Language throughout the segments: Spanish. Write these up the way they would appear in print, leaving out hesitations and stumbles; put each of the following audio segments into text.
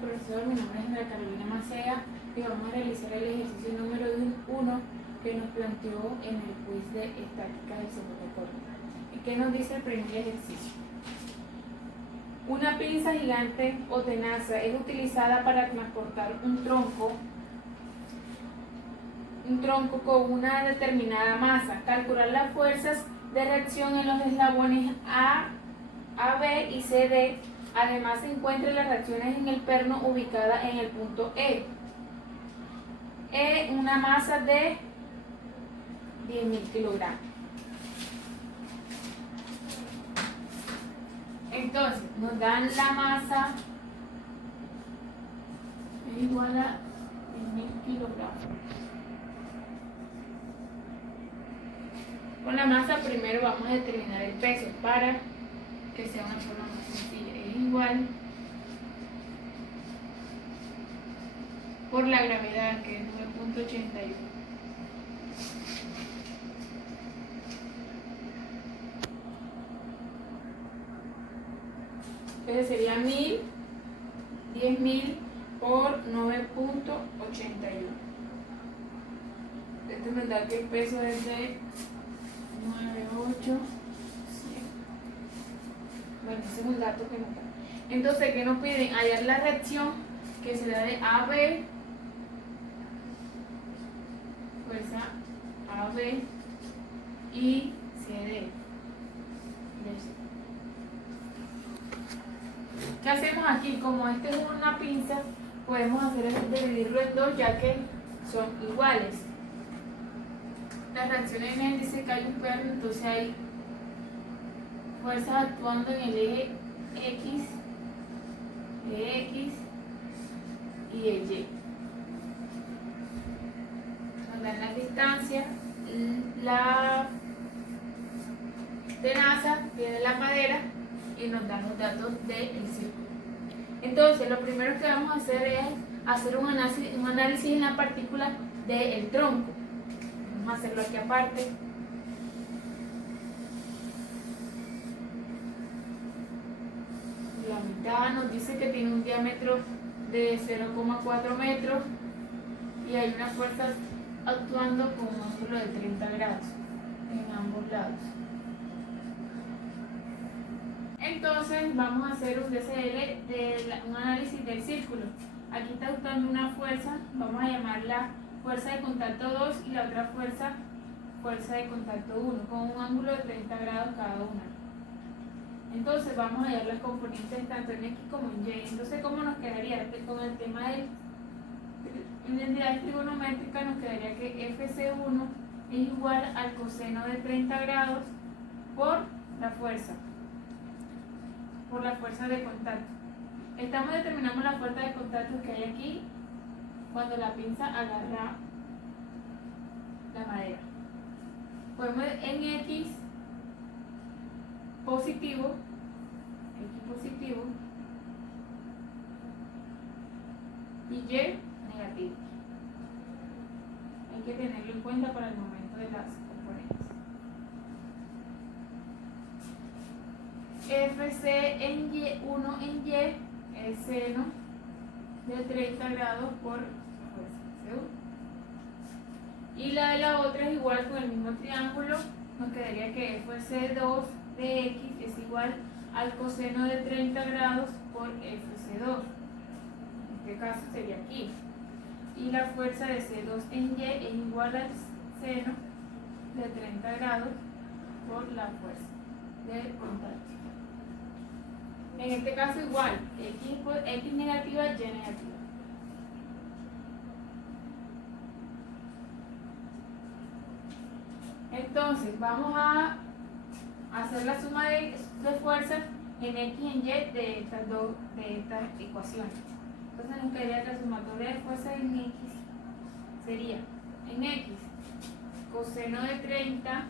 profesor, mi nombre es Ana Carolina Macea y vamos a realizar el ejercicio número 1 que nos planteó en el quiz de estática del segundo corte. ¿Y qué nos dice el primer ejercicio? Una pinza gigante o tenaza es utilizada para transportar un tronco con una determinada masa. Calcular las fuerzas de reacción en los eslabones A, B y CD. Además se encuentran las reacciones en el perno ubicada en el punto E. Una masa de 10.000 kilogramos. Entonces, nos dan la masa es igual a 10.000 kilogramos. Con la masa primero vamos a determinar el peso para que sea una forma más sencilla. Es igual por la gravedad, que es 9.81. Entonces sería 10.000 por 9.81. Esto nos da que el peso es de 9.8. Bueno, ese es un dato que nos da. Entonces, ¿qué nos piden? Hallar la reacción que se da de AB, fuerza AB y CD. ¿Qué hacemos aquí? Como este es una pinza, podemos hacer es dividirlo en dos, ya que son iguales. Las reacciones en el índice que hay un perno, entonces hay fuerzas actuando en el eje X y el Y. Nos dan las distancias, la tenaza tiene la madera y nos dan los datos del círculo. Entonces, lo primero que vamos a hacer es hacer un análisis en la partícula del tronco. Vamos a hacerlo aquí aparte. La mitad nos dice que tiene un diámetro de 0,4 metros y hay unas fuerzas actuando con un ángulo de 30 grados en ambos lados. Entonces vamos a hacer un DCL, un análisis del círculo. Aquí está actuando una fuerza, vamos a llamarla fuerza de contacto 2 y la otra fuerza de contacto 1, con un ángulo de 30 grados cada una. Entonces vamos a hallar las componentes tanto en X como en Y. Entonces, ¿cómo nos quedaría? Con el tema de unidades trigonométricas nos quedaría que FC1 es igual al coseno de 30 grados por la fuerza de contacto. Determinamos la fuerza de contacto que hay aquí cuando la pinza agarra la madera. Podemos en X positivo y Y negativo. Hay que tenerlo en cuenta para el momento de las componentes. FC en Y1 en Y es seno de 30 grados por fuerza C1. Y la de la otra es igual con el mismo triángulo. Nos quedaría que FC2 de X es igual al coseno de 30 grados por FC2. En este caso sería aquí. Y la fuerza de C2 en Y es igual al seno de 30 grados por la fuerza de contacto. En este caso igual, X negativa, Y negativa. Entonces, vamos a hacer la suma de fuerzas en X y en Y de estas ecuaciones. Entonces nos quedaría que la sumatoria de fuerzas en X sería en X coseno de 30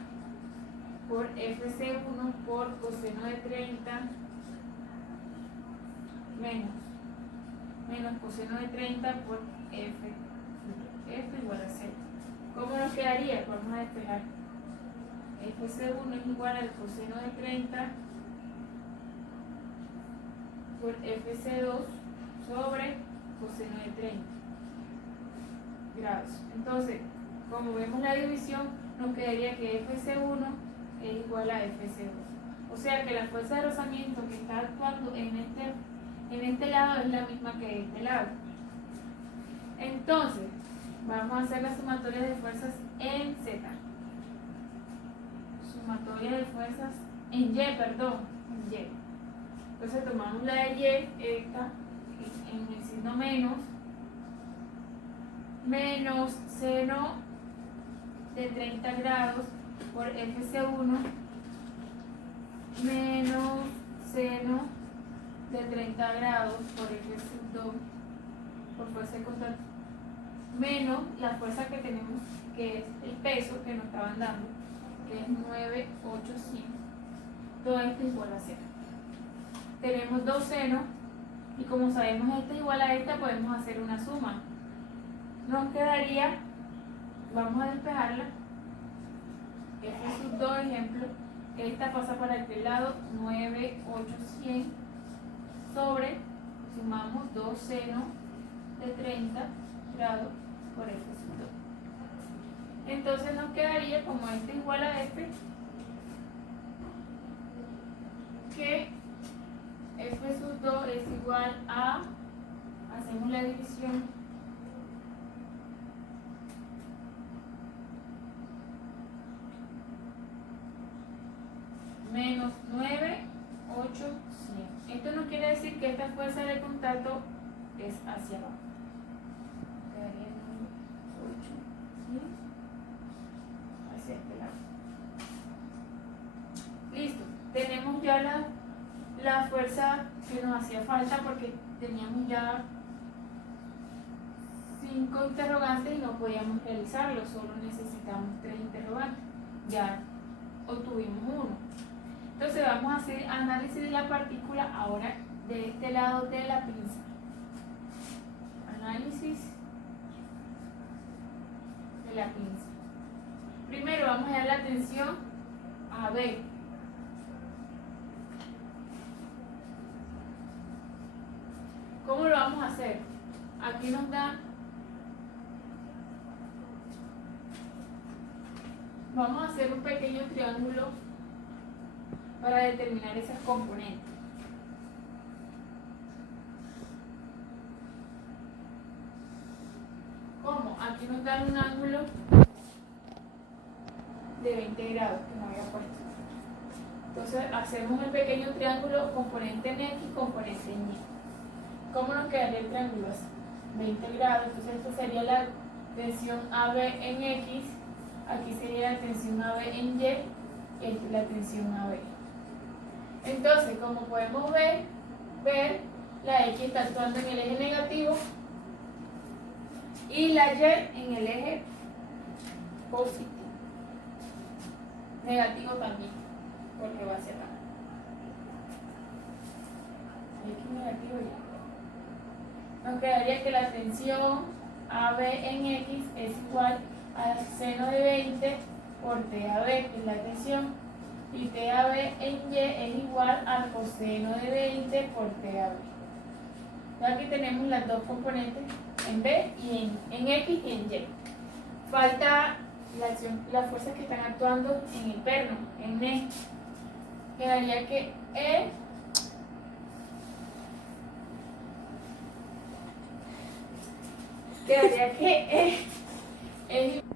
por FC1 por coseno de 30 menos coseno de 30 por F. Esto igual a 0. ¿Cómo nos quedaría? Vamos a despejar. FC1 es igual al coseno de 30 por FC2 sobre coseno de 30 grados. Entonces, como vemos la división, nos quedaría que FC1 es igual a FC2. O sea que la fuerza de rozamiento que está actuando en este lado es la misma que en este lado. Entonces, vamos a hacer la sumatoria de fuerzas en Z. Sumatoria de fuerzas en Y, perdón, en Y. Entonces tomamos la de Y, esta, en el signo menos seno de 30 grados por FC1 menos seno de 30 grados por FC2 por fuerza de contacto menos la fuerza que tenemos, que es el peso que nos estaban dando, que es 985. Todo esto igual a 0. Tenemos dos senos y como sabemos esta es igual a esta, podemos hacer una suma. Nos quedaría, vamos a despejarla, F sub 2 ejemplo, esta pasa para aquel lado, 9,800 sobre, sumamos 2 seno de 30 grados por F sub 2. Entonces nos quedaría, como este es igual a F, que F sub 2 es igual a, hacemos la división, menos 9,800. Esto no quiere decir que esta fuerza de contacto es hacia abajo. Quedaría 9,800 hacia este lado. Listo. Tenemos ya la fuerza que nos hacía falta porque teníamos ya 5 interrogantes y no podíamos realizarlo, solo necesitamos 3 interrogantes. Ya obtuvimos uno. Entonces vamos a hacer análisis de la partícula ahora de este lado de la pinza. Análisis de la pinza. Primero vamos a dar la tensión AB. ¿Cómo lo vamos a hacer? Aquí nos dan, vamos a hacer un pequeño triángulo para determinar esas componentes. ¿Cómo? Aquí nos dan un ángulo de 20 grados que no había puesto. Entonces hacemos el pequeño triángulo, componente en X, componente en Y. ¿Cómo nos quedaría el triángulo? 20 grados, entonces esto sería la tensión AB en X, aquí sería la tensión AB en Y, esta es la tensión AB. Entonces, como podemos ver, la X está actuando en el eje negativo y la Y en el eje positivo. Negativo también, porque va a cerrar. X negativo y nos quedaría que la tensión AB en X es igual al seno de 20 por TAB, que es la tensión, y TAB en Y es igual al coseno de 20 por TAB. Aquí tenemos las dos componentes en B y en X y en Y. Falta las fuerzas que están actuando en el perno, en E. Quedaría que E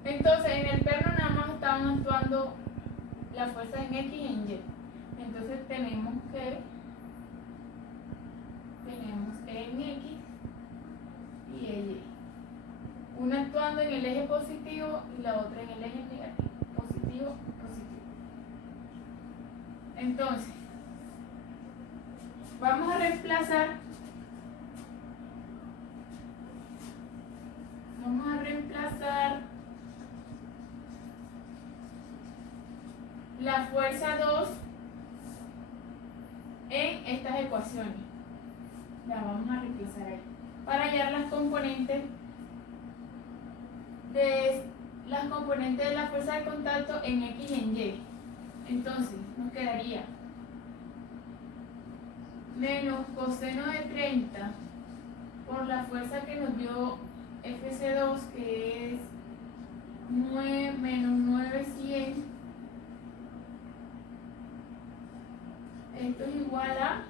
entonces en el perno nada más estaban actuando las fuerzas en X y en Y. Entonces tenemos E en X y en Y. Una actuando en el eje positivo y la otra en el eje negativo. Positivo, positivo. Entonces, vamos a reemplazar la fuerza 2 en estas ecuaciones. La vamos a reemplazar ahí para hallar las componentes de la fuerza de contacto en X y en Y. Entonces nos quedaría menos coseno de 30 por la fuerza que nos dio FC2, que es 9 menos 900. Esto es igual a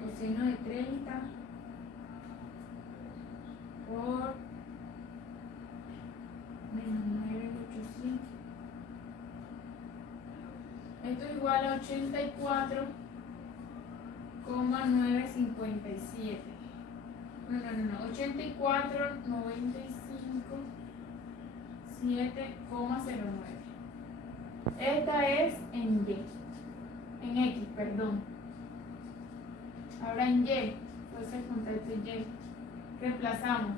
coseno de 30 por menos 9.800. Esto es igual a 84,957. No, 84,95, 7,09. Esta es en Y, en X, perdón. Ahora en Y, entonces contacto Y, reemplazamos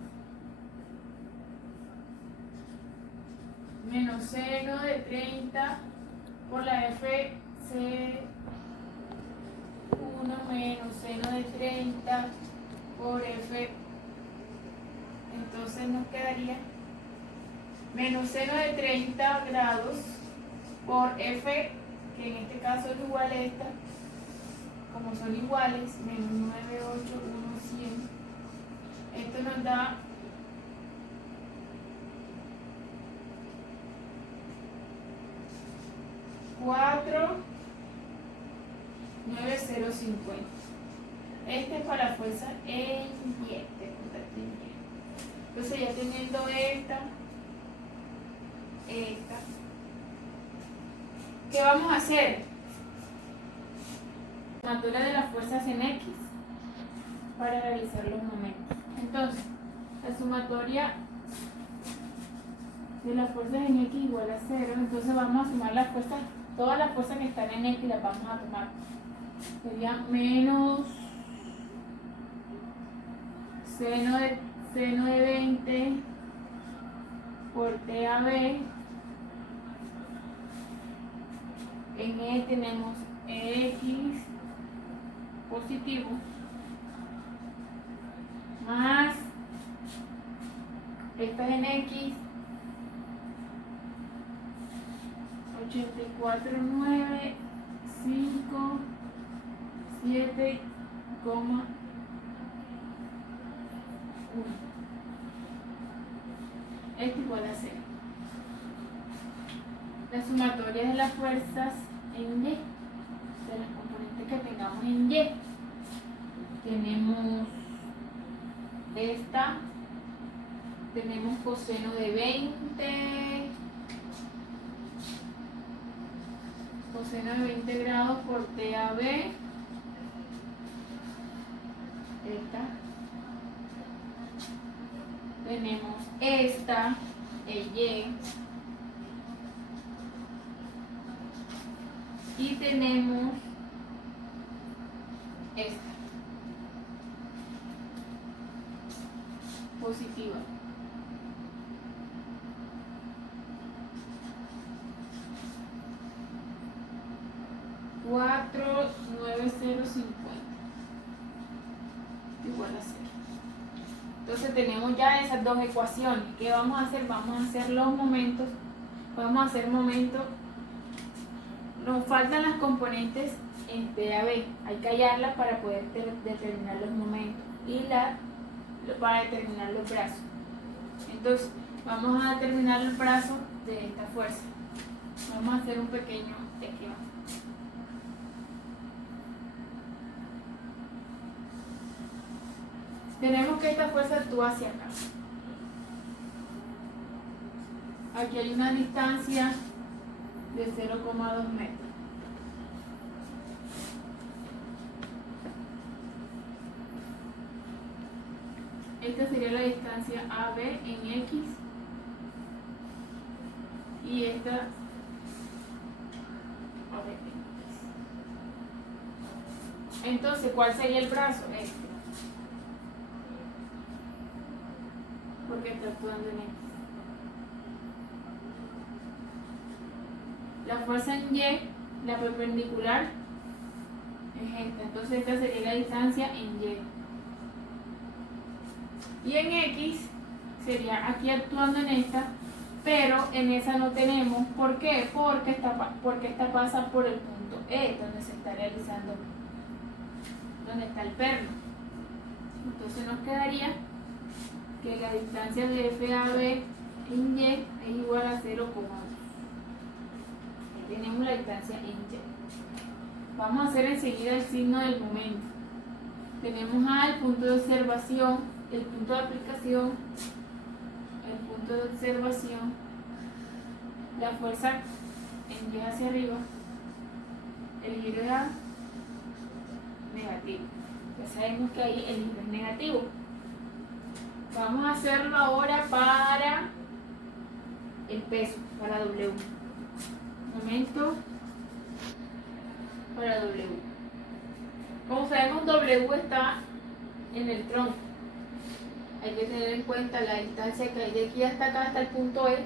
menos seno de 30 por la FC1 menos seno de 30 por F. Entonces nos quedaría menos seno de 30 grados por F, que en este caso es igual a esta, como son iguales, menos 98100. Esto nos da 49050. Este es para la fuerza en Y. Entonces ya teniendo esta, ¿qué vamos a hacer? Sumatoria de las fuerzas en X para realizar los momentos. Entonces, la sumatoria de las fuerzas en X igual a 0. Entonces vamos a sumar las fuerzas, todas las fuerzas que están en X las vamos a tomar. Sería menos seno de 20 por TAB. En E tenemos X positivo más esta es en X 84,957,1. Esto igual a 0. La sumatoria de las fuerzas en Y, de las componentes que tengamos en Y, tenemos esta, tenemos coseno de 20, coseno de 20 grados por TAB, esta, tenemos esta, Y, y tenemos esta positiva. Cuatro 9050 igual a 0. Entonces tenemos ya esas dos ecuaciones. ¿Qué vamos a hacer? Vamos a hacer los momentos. Vamos a hacer momentos. Nos faltan las componentes en TAB. Hay que hallarlas para poder determinar los momentos y para determinar los brazos. Entonces vamos a determinar el brazo de esta fuerza. Vamos a hacer un pequeño esquema. Tenemos que esta fuerza actúa hacia acá. Aquí hay una distancia de 0,2 metros. Esta sería la distancia AB en X y esta AB en X. Entonces, ¿cuál sería el brazo? Este. Porque está actuando en X. La fuerza en Y, la perpendicular, es esta. Entonces esta sería la distancia en Y. Y en X sería aquí actuando en esta, pero en esa no tenemos. ¿Por qué? Porque esta pasa por el punto E, donde se está realizando donde está el perno. Entonces nos quedaría que la distancia de FAB en Y es igual a 0,2. Ahí tenemos la distancia en Y. Vamos a hacer enseguida el signo del momento. Tenemos A, el punto de observación, el punto de aplicación, el punto de observación, la fuerza en Y hacia arriba, el giro de A negativo. Ya sabemos que ahí el giro es negativo. Vamos a hacerlo ahora para el peso, para W. Momento para W. Como sabemos, W está en el tronco. Hay que tener en cuenta la distancia que hay de aquí hasta acá, hasta el punto E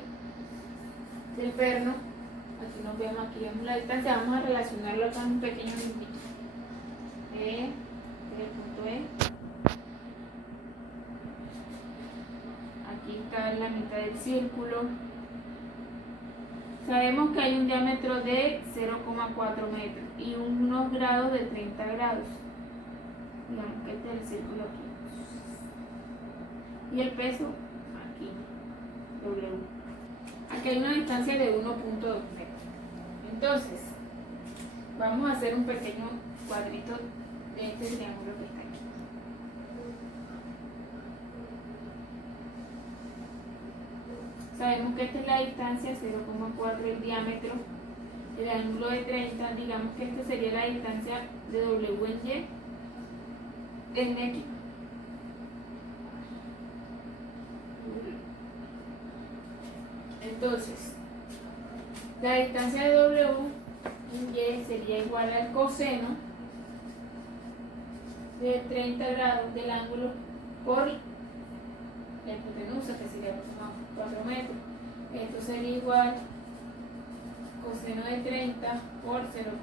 del perno. Aquí nos vemos, aquí vemos la distancia. Vamos a relacionarlo con un pequeño limpito. E, el punto E. Aquí está en la mitad del círculo. Sabemos que hay un diámetro de 0,4 metros y unos grados de 30 grados. Digamos que este es el círculo aquí. Y el peso aquí, W. Aquí hay una distancia de 1,2 metros. Entonces, vamos a hacer un pequeño cuadrito de este triángulo que está aquí. Sabemos que esta es la distancia, 0,4 el diámetro, el ángulo de 30, digamos que esta sería la distancia de W en Y, en X. Entonces, la distancia de W en Y sería igual al coseno de 30 grados del ángulo por la hipotenusa, que sería 4 metros. Esto sería igual coseno de 30 por 0,4 metros.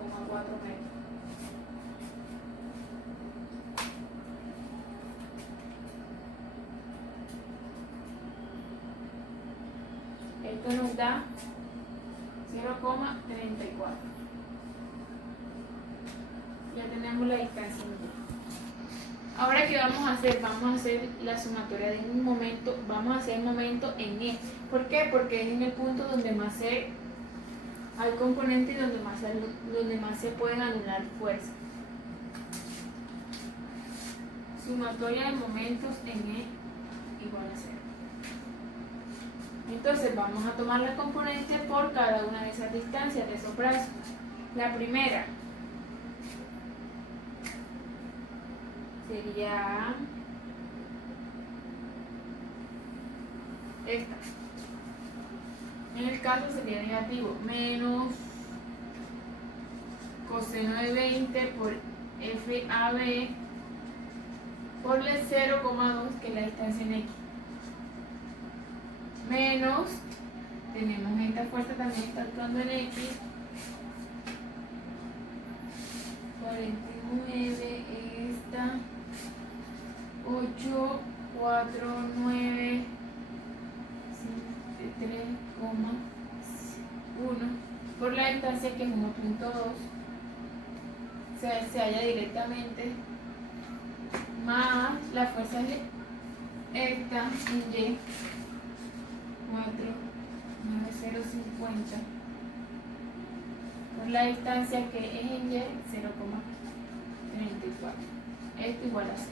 Esto nos da 0,34. Ya tenemos la distancia. Ahora, ¿qué vamos a hacer? Vamos a hacer la sumatoria de un momento. Vamos a hacer el momento en E. ¿Por qué? Porque es en el punto donde más hay componente y donde más se pueden anular fuerzas. Sumatoria de momentos en E igual a 0. Entonces vamos a tomar la componente por cada una de esas distancias de esos brazos. La primera sería esta. En el caso sería negativo, menos coseno de 20 por FAB por el 0,2, que es la distancia en X. Menos, tenemos esta fuerza también está actuando en X, 49, esta, 8, 4, 9, 3,1 por la distancia que es 1,2, se halla directamente, más la fuerza de esta en Y, 4,9050 por la distancia que es en Y, 0,34. Esto igual a 0.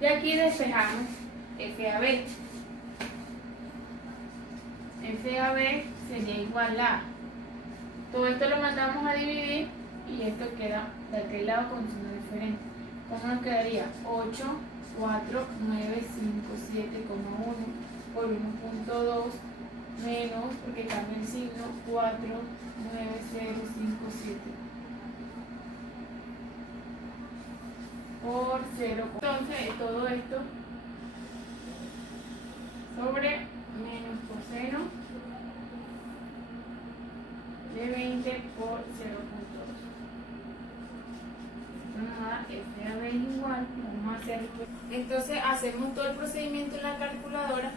De aquí despejamos FAB. FAB sería igual a, todo esto lo mandamos a dividir y esto queda de aquel lado con signo diferente. ¿Cómo nos quedaría? 8, 4, 9, 5, 7,1 por 1,2 menos, porque cambia el signo, 4, 9, 0, 5, 7 por 0. Entonces todo esto sobre menos coseno de 20 por 0,2. Nada, FAB es igual, vamos a hacer. Entonces hacemos todo el procedimiento en la calculadora.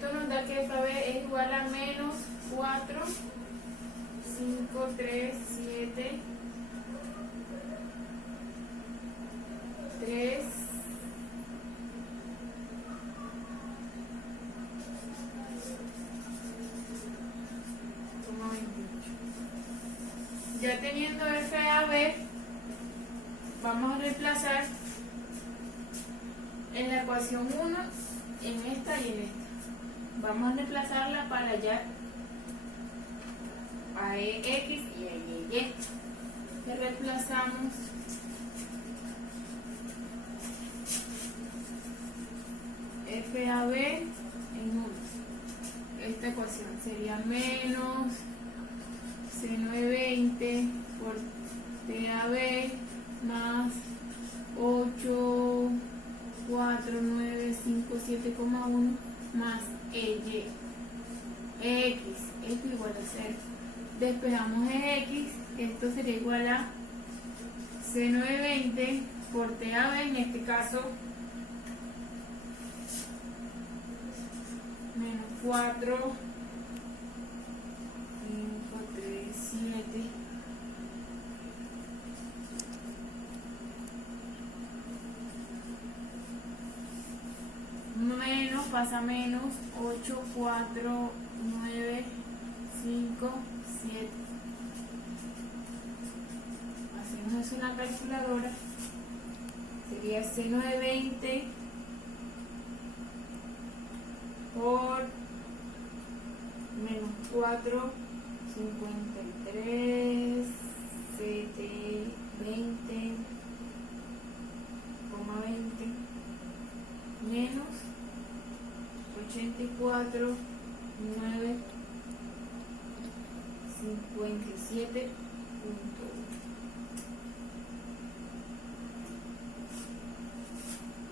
Esto nos da que FAB es igual a menos 4, 5, 3, 7, 3, 28. Ya teniendo FAB, vamos a reemplazar en la ecuación 1, en esta y en esta. Vamos a reemplazarla para hallar a EX y a YY. Que reemplazamos FAB en 1. Esta ecuación sería menos C920 por TAB más 8, 4, 9, 5, 7,1 más EY. EX, esto igual a 0. Despejamos EX, esto sería igual a C920 por TAB, en este caso menos 4, 5, 3, 7, menos, pasa menos, 8, 4, 9, 5, 7. Hacemos eso en la calculadora. Sería C920 por menos 4, 53, 7, 20, 20, menos 84, 9, 57.1.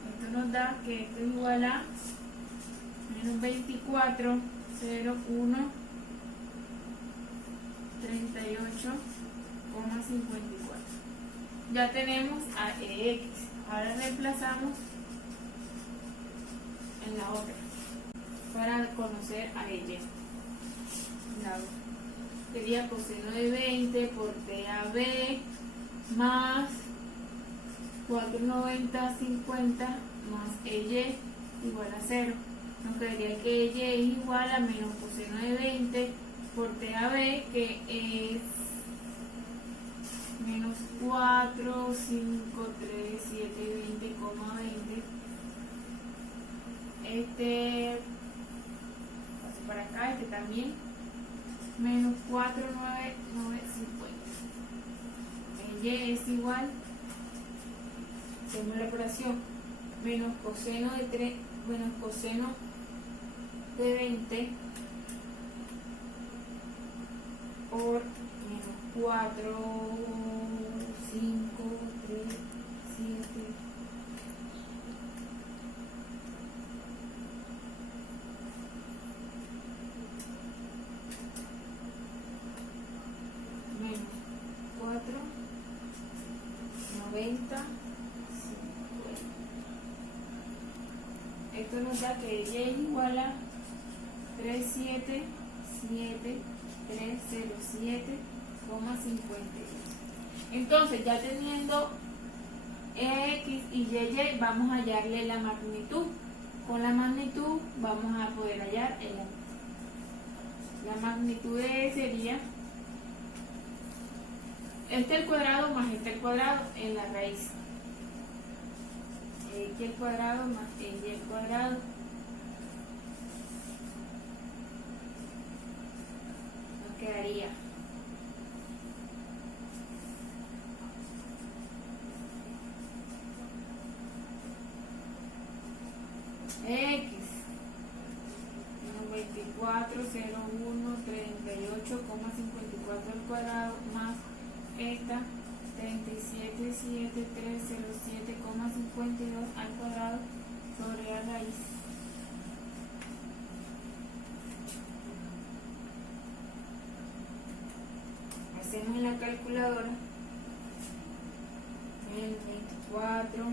Esto nos da que esto es igual a menos 24, 0, 1, 38,54. Ya tenemos a EX. Ahora reemplazamos en la otra para conocer a EY. Sería coseno de 20 por TAB más 490, 50 más EY igual a 0. Nos quedaría que EY es igual a menos coseno de 20 por TAB, que es menos 4, 5, 3, 7, 20,20. Este paso para acá, este también. Menos 4, 9, 9, 50. Y es igual, hacemos la operación, menos coseno de 3, menos coseno de 20 por menos 4, 5, 3, 7, menos 4, 90, 50. Esto nos da que Y es igual a 377307,52. Entonces, ya teniendo X y Y, vamos a hallarle la magnitud. Con la magnitud vamos a poder hallar el ángulo. La magnitud de E sería este al cuadrado más este al cuadrado en la raíz. X al cuadrado más Y al cuadrado. Nos quedaría X menos 24, 0, 1, 38,54 al cuadrado más esta 377307,52 al cuadrado sobre la raíz. Hacemos en la calculadora el 24,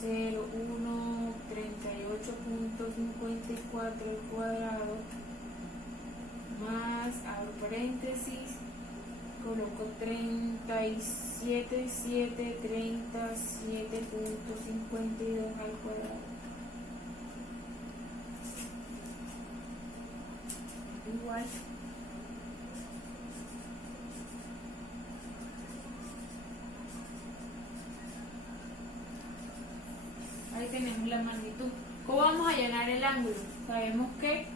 0, 38.54 al cuadrado más, abro paréntesis, coloco 37.737.52 al cuadrado igual ahí tenemos la magnitud. ¿Cómo vamos a llenar el ángulo? Sabemos que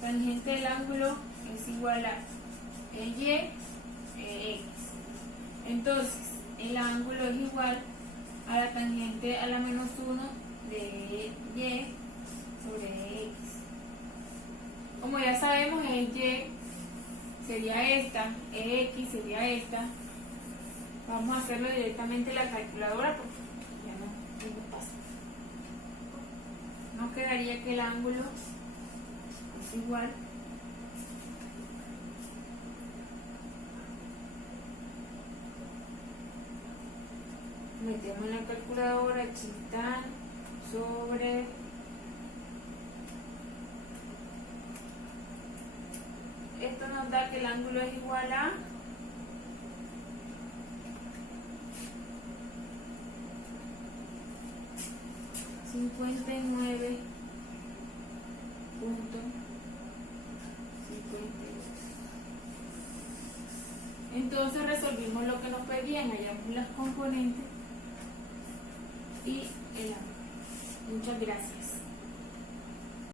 tangente del ángulo es igual a EY X. Entonces, el ángulo es igual a la tangente a la menos 1 de Y sobre X. Como ya sabemos, EY sería esta, EX sería esta. Vamos a hacerlo directamente en la calculadora porque ya no pasa. Nos quedaría que el ángulo es igual metemos en la calculadora tan sobre esto nos da que el ángulo es igual a 59.52. Entonces resolvimos lo que nos pedían, hallamos las componentes y el ángulo. Muchas gracias.